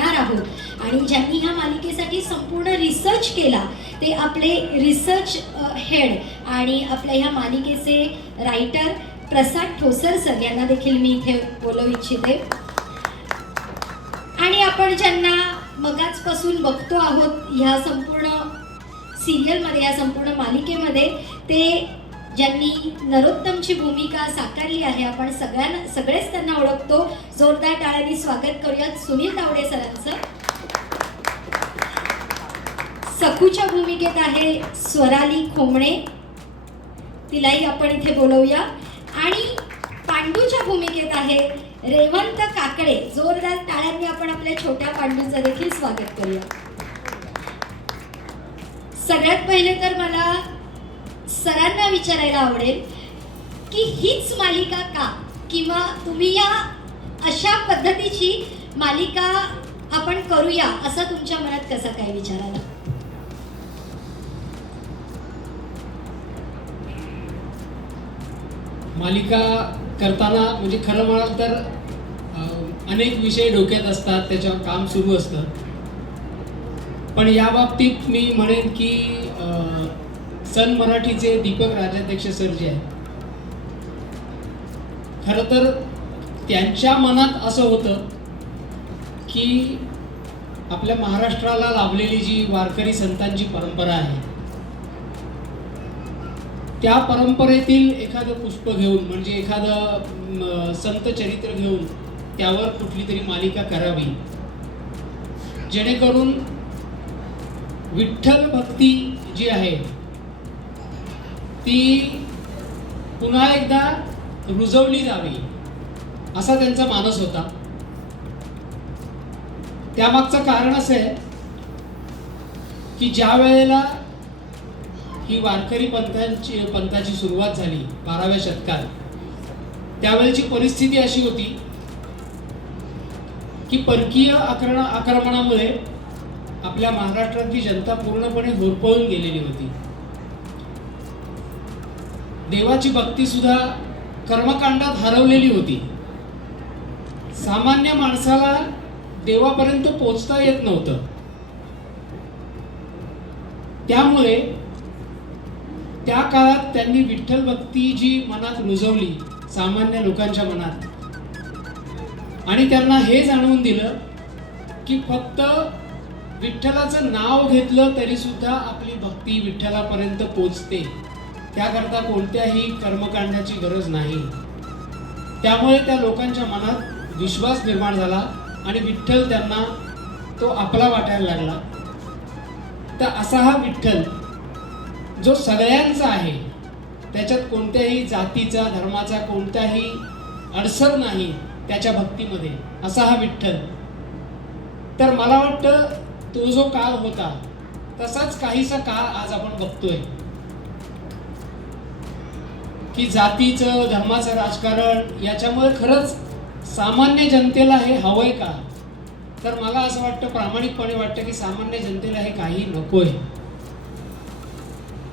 आहोत. आणि ज्यांनी ह्या मालिकेसाठी संपूर्ण रिसर्च केला ते आपले रिसर्च हेड आणि आपल्या ह्या मालिकेचे रायटर प्रसाद ठोसर सर यांना देखील मी इथे बोलवू इच्छिते. आणि आपण ज्यांना मगाचपासून बघतो आहोत ह्या संपूर्ण सिरियलमध्ये या संपूर्ण मालिकेमध्ये ते ज्यांनी नरोत्तमची भूमिका साकारली आहे आपण सगळ्यांना सगळेच त्यांना ओळखतो. जोरदार टाळ्यांनी स्वागत करूयात सुनील तावडे सरांचं. सखूच्या भूमिकेत आहे स्वराली खोमणे. तिलाही आपण इथे बोलवूया. आणि पांडूच्या भूमिकेत आहे रेवंत काकडे. जोरदार टाळ्यांनी आपण आपल्या छोट्या पांडूचं देखील स्वागत करूया. सगळ्यात पहिले तर मला सरांना विचारायला आवडेल की हीच मालिका का? किंवा तुम्ही या अशा पद्धतीची मालिका आपण करूया असा तुमच्या मनात कसा काय विचार आला? मालिका करताना म्हणजे खरं म्हणाल तर अनेक विषय डोक्यात असतात त्याच्यावर काम सुरू असतं. पण या बाबतीत मी म्हणेन की सन मराठीचे दीपक राजाध्यक्ष सर जे आहेत. खरं तर त्यांच्या मनात असं होतं की आपल्या महाराष्ट्राला लाभलेली जी वारकरी संतांची परंपरा आहे त्या परंपरेतील एखादं पुष्प घेऊन म्हणजे एखादं संत चरित्र घेऊन त्यावर कुठली तरी मालिका करावी जेणेकरून विठ्ठल भक्ती जी आहे ती पुन्हा एकदा रुजवली जावी असा त्यांचा मानस होता. त्यामागचं कारण असं आहे की ज्या वेळेला ही वारकरी पंथांची पंथाची सुरुवात झाली बाराव्या शतकात त्यावेळेची परिस्थिती अशी होती की परकीय आक्रण आक्रमणामुळे आपल्या महाराष्ट्रातली जनता पूर्णपणे होरपळून गेलेली होती. देवाची भक्ती सुद्धा कर्मकांडात हरवलेली होती. सामान्य माणसाला देवापर्यंत पोचता येत नव्हतं. त्यामुळे त्या काळात त्यांनी विठ्ठल भक्ती जी मनात रुजवली सामान्य लोकांच्या मनात. आणि त्यांना हे जाणवून दिलं की फक्त विठ्ठलाचं नाव घेतलं तरी सुद्धा आपली भक्ती विठ्ठलापर्यंत पोचते. त्याकरता कोणत्याही कर्मकांडाची गरज नाही. त्यामुळे त्या लोकांच्या मनात विश्वास निर्माण झाला आणि विठ्ठल त्यांना तो आपला वाटायला लागला. तर असा हा विठ्ठल जो सगळ्यांचा आहे त्याच्यात कोणत्याही जातीचा धर्माचा कोणताही अडसर नाही त्याच्या भक्तीमध्ये. असा हा विठ्ठल. तर मला वाटतं तो जो काळ होता तसाच काहीसा काळ आज आपण बघतोय. की जातीचं धर्माचं राजकारण याच्यामुळे खरंच सामान्य जनतेला हे हवंय का? तर मला असं वाटतं प्रामाणिकपणे वाटतं की सामान्य जनतेला हे काही नकोय.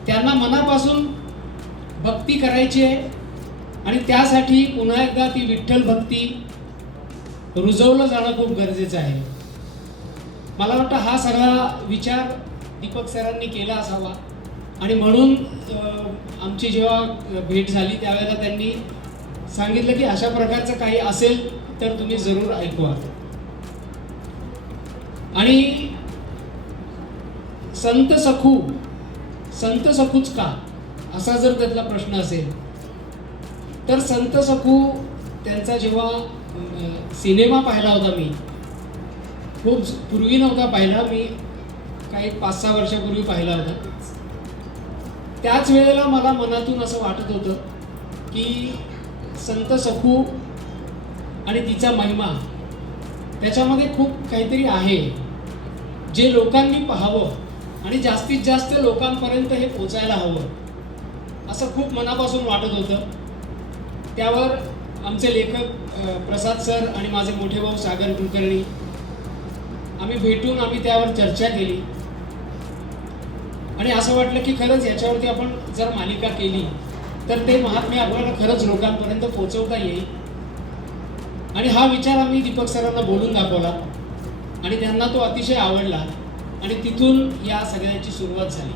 त्यांना मनापासून भक्ती करायची आहे आणि त्यासाठी पुन्हा एकदा ती विठ्ठल भक्ती रुजवलं जाणं खूप गरजेचं आहे. मला वाटतं हा सगळा विचार दीपक सरांनी केला असावा. आणि म्हणून आमची जेव्हा भेट झाली त्यावेळेला त्यांनी सांगितलं की अशा प्रकारचं काही असेल तर तुम्ही जरूर ऐकवा. आणि संत सखू संत सखूच का? असा जर त्यातला प्रश्न असेल तर संत सखू त्यांचा जेव्हा सिनेमा पाहिला होता मी खूप पूर्वी नव्हता पाहिला मी काही पाच सहा वर्षापूर्वी पाहिला होता. त्याच वेळेला मला मनातून असं वाटत होतं की संत सखू आणि तिचा महिमा त्याच्यामध्ये खूप काहीतरी आहे. जे लोकांनी पाहावं आणि जास्तीत जास्त लोकांपर्यंत हे पोचायला हवं असं खूप मनापासून वाटत होतं. त्यावर आमचे लेखक प्रसाद सर आणि माझे मोठे भाऊ सागर कुलकर्णी आम्ही भेटून आम्ही त्यावर चर्चा केली. आणि असं वाटलं की खरंच याच्यावरती आपण जर मालिका केली तर ते महात्म्य आपल्याला खरंच लोकांपर्यंत पोहोचवता येईल. आणि हा विचार आम्ही दीपक सरांना बोलून दाखवला. आणि त्यांना तो अतिशय आवडला. आणि तिथून या सगळ्याची सुरुवात झाली.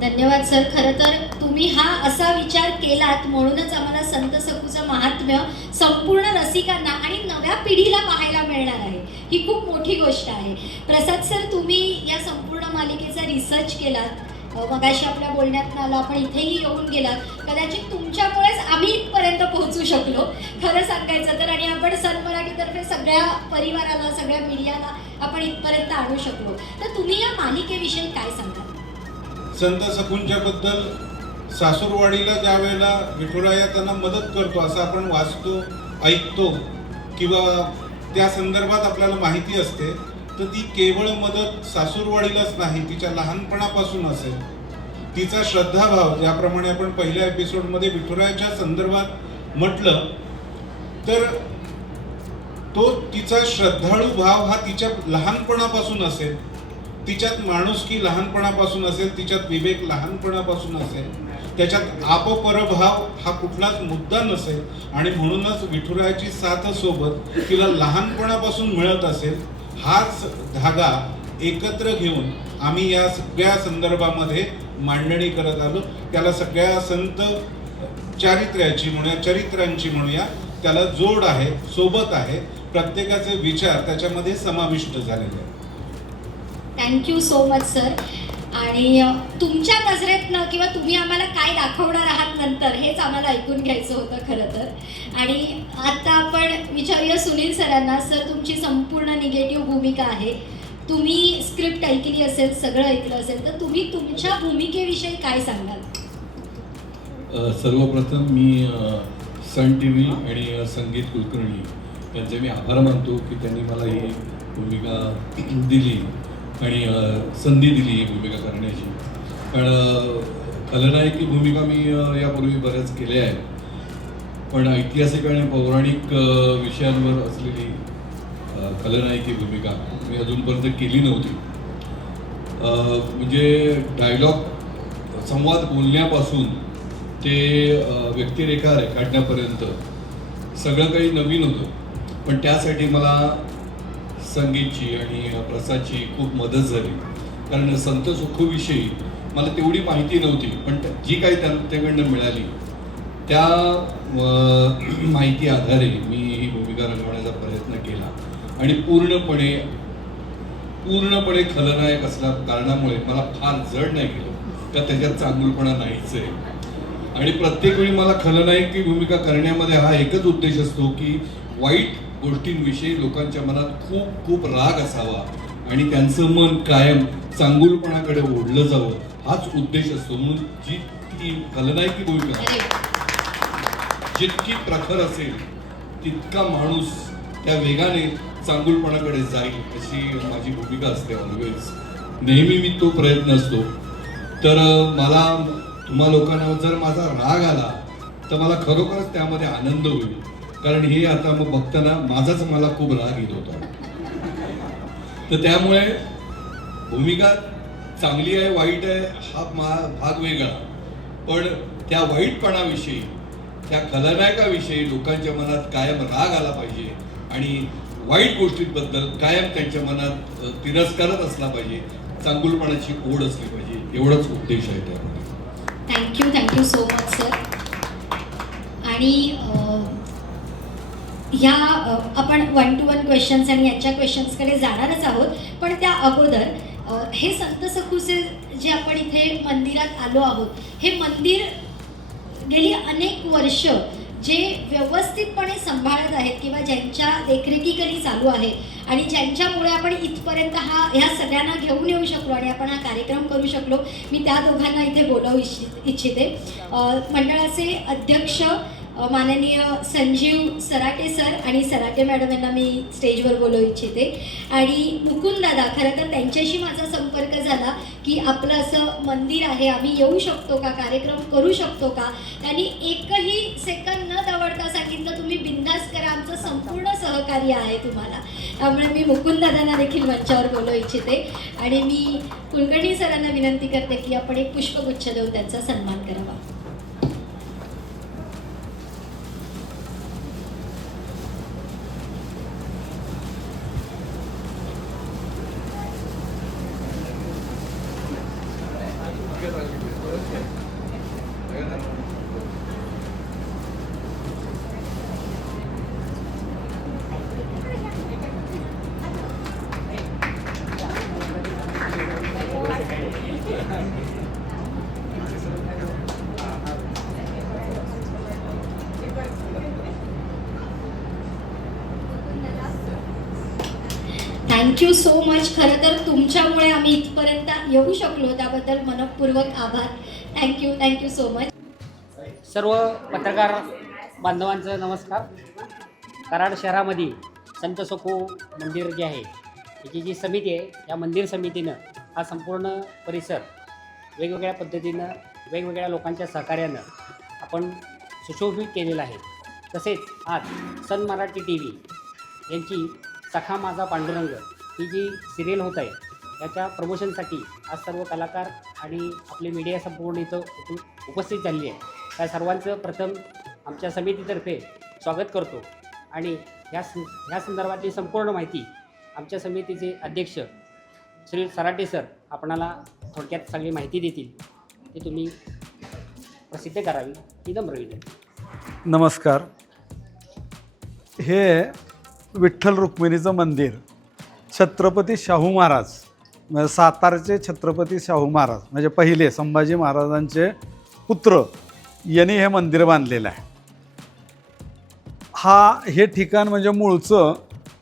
धन्यवाद सर. खरं तर तुम्ही हा असा विचार केलात म्हणूनच आम्हाला संत सकूचं महात्म्य संपूर्ण रसिकांना आणि नव्या पिढीला पाहायला मिळणार आहे. ही खूप मोठी गोष्ट आहे. प्रसाद सर तुम्ही या संपूर्ण मालिकेचा रिसर्च केलात मगाशी आपल्या बोलण्यात आलं आपण इथेही येऊन गेलात. कदाचित तुमच्यामुळेच आम्ही इथपर्यंत पोहोचू शकलो. खरं सांगायचं तर आणि आपण सन मराठीतर्फे सगळ्या परिवाराला सगळ्या मीडियाला आपण इथपर्यंत आणू शकलो. तर तुम्ही या मालिकेविषयी काय सांगता? संत सकुंच्याबद्दल सासूरवाडीला ज्या वेळेला विठुराया त्यांना मदत करतो असं आपण वाचतो ऐकतो किंवा त्या संदर्भात आपल्याला माहिती असते. तर ती केवळ मदत सासूरवाडीलाच नाही तिच्या लहानपणापासून असेल. तिचा श्रद्धाभाव ज्याप्रमाणे आपण पहिल्या एपिसोडमध्ये विठुरायाच्या संदर्भात म्हटलं तर तो तिचा श्रद्धाळू भाव हा तिच्या लहानपणापासून असेल. तिच्यात माणुसकी लहानपणापासून असेल तिच्यात विवेक लहानपणापासून असेल. त्याच्यात आपपरभाव हा कुठलाच मुद्दा नसेल. आणि म्हणूनच विठुरायाची साथ सोबत तिला लहानपणापासून मिळत असेल. हाच धागा एकत्र घेऊन आम्ही या सगळ्या संदर्भामध्ये मांडणी करत आलो. त्याला सगळ्या संत चारित्र्याची म्हणूया चरित्रांची म्हणूया त्याला जोड आहे सोबत आहे. प्रत्येकाचे विचार त्याच्यामध्ये समाविष्ट झालेले आहेत. थँक्यू सो मच सर आणि तुमच्या नजरेतनं किंवा तुम्ही आम्हाला काय दाखवणार आहात नंतर हेच आम्हाला ऐकून घ्यायचं होतं खरं तर. आणि आता आपण विचारूया सुनील सरांना सर तुमची संपूर्ण निगेटिव्ह भूमिका आहे. तुम्ही स्क्रिप्ट ऐकली असेल सगळं ऐकलं असेल तर तुम्ही तुमच्या भूमिकेविषयी काय सांगाल? सर्वप्रथम मी सन टी व्ही आणि संगीत कुलकर्णी यांचे मी आभार मानतो की त्यांनी मला ही भूमिका दिली. आणि संधी दिली ही भूमिका करण्याची. कारण खलनायकी भूमिका मी यापूर्वी बऱ्याच केल्या आहेत. पण ऐतिहासिक आणि पौराणिक विषयांवर असलेली खलनायकी भूमिका मी अजूनपर्यंत केली नव्हती. म्हणजे डायलॉग संवाद बोलण्यापासून ते व्यक्तिरेखा रेखाटण्यापर्यंत सगळं काही नवीन होतं. पण त्यासाठी मला संगीतची आणि प्रसादची खूप मदत झाली. कारण संत सुखूविषयी मला तेवढी माहिती नव्हती पण जी काही त्यांच्याकडनं मिळाली त्या माहिती आधारे मी ही भूमिका रंगवण्याचा प्रयत्न केला. आणि पूर्णपणे पूर्णपणे खलनायक असल्या कारणामुळे मला फार जड नाही गेलं. का त्याच्यात चांगुलपणा नाहीच आहे. आणि प्रत्येक वेळी मला खलनायकी भूमिका करण्यामध्ये हा एकच उद्देश असतो की वाईट गोष्टींविषयी लोकांच्या मनात खूप खूप राग असावा आणि त्यांचं मन कायम चांगुलपणाकडे ओढलं जावं. हाच उद्देश असतो. म्हणून जितकी खलनायकी भूमिका जितकी प्रखर असेल तितका माणूस त्या वेगाने चांगुलपणाकडे जाईल अशी माझी भूमिका असते ऑलवेज नेहमी मी तो प्रयत्न असतो. तर मला तुम्हा लोकांना जर माझा राग आला तर मला खरोखरच त्यामध्ये आनंद होईल. कारण हे आता मग बघताना माझाच मला खूप राग येत होता. तर त्यामुळे भूमिका चांगली आहे वाईट आहे हा मा भाग वेगळा. पण त्या वाईटपणाविषयी त्या खलनायकाविषयी लोकांच्या मनात कायम राग आला पाहिजे आणि वाईट गोष्टींबद्दल कायम त्यांच्या मनात तिरस्कारच असला पाहिजे. चांगुलपणाची ओढ असली पाहिजे. एवढाच उद्देश आहे त्यामध्ये thank you thank you so much sir आणि ह्या आपण वन टू वन क्वेश्चन्स आणि याच्या क्वेश्चन्सकडे जाणारच आहोत. पण त्या अगोदर हे संत सखूचे जे आपण इथे मंदिरात आलो आहोत हे मंदिर गेली अनेक वर्ष जे व्यवस्थितपणे सांभाळत आहेत किंवा ज्यांच्या देखरेखीखाली चालू आहे आणि ज्यांच्यामुळे आपण इथपर्यंत हा ह्या सगळ्यांना घेऊन येऊ शकलो आणि आपण हा कार्यक्रम करू शकलो मी त्या दोघांना इथे बोलावू इच्छित. इच्छिते मंडळाचे अध्यक्ष माननीय संजीव सराटे सर आणि सराटे मॅडम यांना मी स्टेजवर बोलवू इच्छिते. आणि मुकुंद दादा खरं तर त्यांच्याशी माझा संपर्क झाला की आपलं असं मंदिर आहे आम्ही येऊ शकतो का? कार्यक्रम करू शकतो का? त्यांनी एकही सेकंद न दवडता सांगितलं तुम्ही बिंदास करा आमचं संपूर्ण सहकार्य आहे तुम्हाला. त्यामुळे मी मुकुंददादांना देखील मंचावर बोलवू इच्छिते. आणि मी कुलकर्णी सरांना विनंती करते की आपण एक पुष्पगुच्छ देऊन त्यांचा सन्मान करावा. थँक्यू सो मच खरं तर तुमच्यामुळे आम्ही इथपर्यंत येऊ शकलो. त्याबद्दल मनपूर्वक आभार. थँक्यू थँक्यू सो मच सर्व पत्रकार बांधवांचं नमस्कार. कराड शहरामध्ये संत सखू मंदिर जे आहे त्याची जी समिती आहे या मंदिर समितीनं हा संपूर्ण परिसर वेगवेगळ्या पद्धतीनं वेगवेगळ्या लोकांच्या सहकार्यानं आपण सुशोभित केलेला आहे. तसेच आज सन मराठी टी व्ही यांची सखा माझा पांडुरंग ही जी सिरियल होत आहे त्याच्या प्रमोशनसाठी आज सर्व कलाकार आणि आपले मीडिया संपूर्ण इथं उपस्थित झालेली आहे. त्या सर्वांचं प्रथम आमच्या समितीतर्फे स्वागत करतो. आणि ह्या ह्या संदर्भातली संपूर्ण माहिती आमच्या समितीचे अध्यक्ष श्री सराटे सर आपणाला थोडक्यात चांगली माहिती देतील. ते तुम्ही प्रसिद्ध करावी. ही नम्र विनंती नमस्कार. हे विठ्ठल रुक्मिणीचं मंदिर. छत्रपती शाहू महाराज. म्हणजे सातारचे छत्रपती शाहू महाराज. म्हणजे पहिले संभाजी महाराजांचे पुत्र यांनी हे मंदिर बांधलेलं आहे. हा हे ठिकाण म्हणजे मूळचं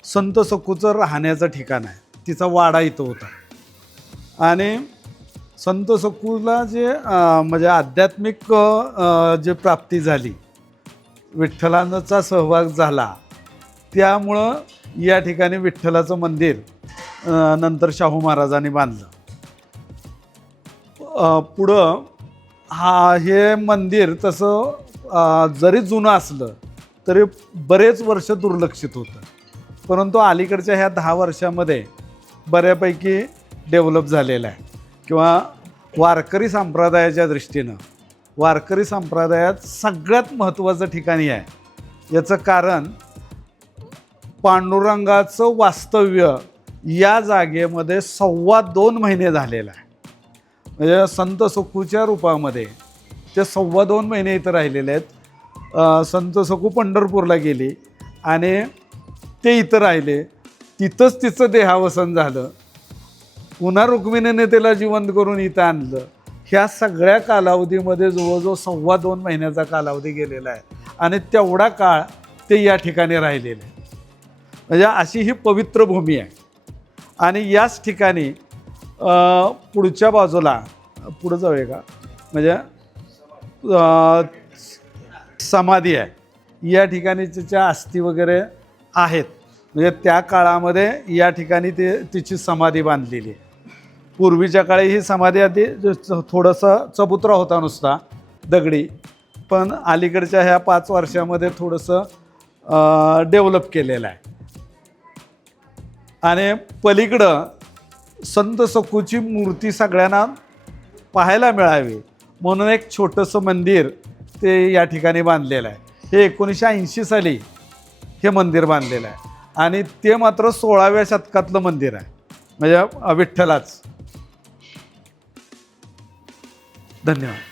संत सखूचं राहण्याचं ठिकाण आहे. तिचा वाडा इथं होता. आणि संत सखूला जे म्हणजे आध्यात्मिक जे प्राप्ती झाली विठ्ठलांचा सहभाग झाला त्यामुळं या ठिकाणी विठ्ठलाचं मंदिर नंतर शाहू महाराजांनी बांधलं. पुढं हा हे मंदिर तसं जरी जुनं असलं तरी बरेच वर्ष दुर्लक्षित होतं. परंतु अलीकडच्या ह्या दहा वर्षामध्ये बऱ्यापैकी डेव्हलप झालेलं आहे. किंवा वारकरी संप्रदायाच्या दृष्टीनं वारकरी संप्रदायात सगळ्यात महत्त्वाचं ठिकाणी आहे. याचं कारण पांडुरंगाचं वास्तव्य या जागेमध्ये सव्वा दोन महिने झालेलं आहे. म्हणजे संत सखूच्या रूपामध्ये ते सव्वा दोन महिने इथं राहिलेले आहेत. संत सखू पंढरपूरला गेली आणि ते इथं राहिले. तिथंच तिचं देहावसन झालं. पुन्हा रुक्मिणीने त्याला जिवंत करून इथं आणलं. ह्या सगळ्या कालावधीमध्ये जवळजवळ सव्वा दोन महिन्याचा कालावधी गेलेला आहे. आणि तेवढा काळ ते या ठिकाणी राहिलेले आहे म्हणजे अशी ही पवित्र भूमी आहे. आणि याच ठिकाणी पुढच्या बाजूला पुढं जाऊया का? म्हणजे समाधी आहे. या ठिकाणी तिच्या अस्थी वगैरे आहेत. म्हणजे त्या काळामध्ये या ठिकाणी ते तिची समाधी बांधलेली आहे. पूर्वीच्या काळी ही समाधी आधी च- थोडंसं चबुतरा होता नुसता दगडी. पण अलीकडच्या ह्या पाच वर्षामध्ये थोडंसं डेव्हलप केलेलं आहे. आणि पलीकडं संत सखूची मूर्ती सगळ्यांना पाहायला मिळावी म्हणून एक छोटंसं मंदिर ते या ठिकाणी बांधलेलं आहे. हे एकोणीसशे ऐंशी साली हे मंदिर बांधलेलं आहे. आणि ते मात्र सोळाव्या शतकातलं मंदिर आहे. म्हणजे विठ्ठलाच. धन्यवाद.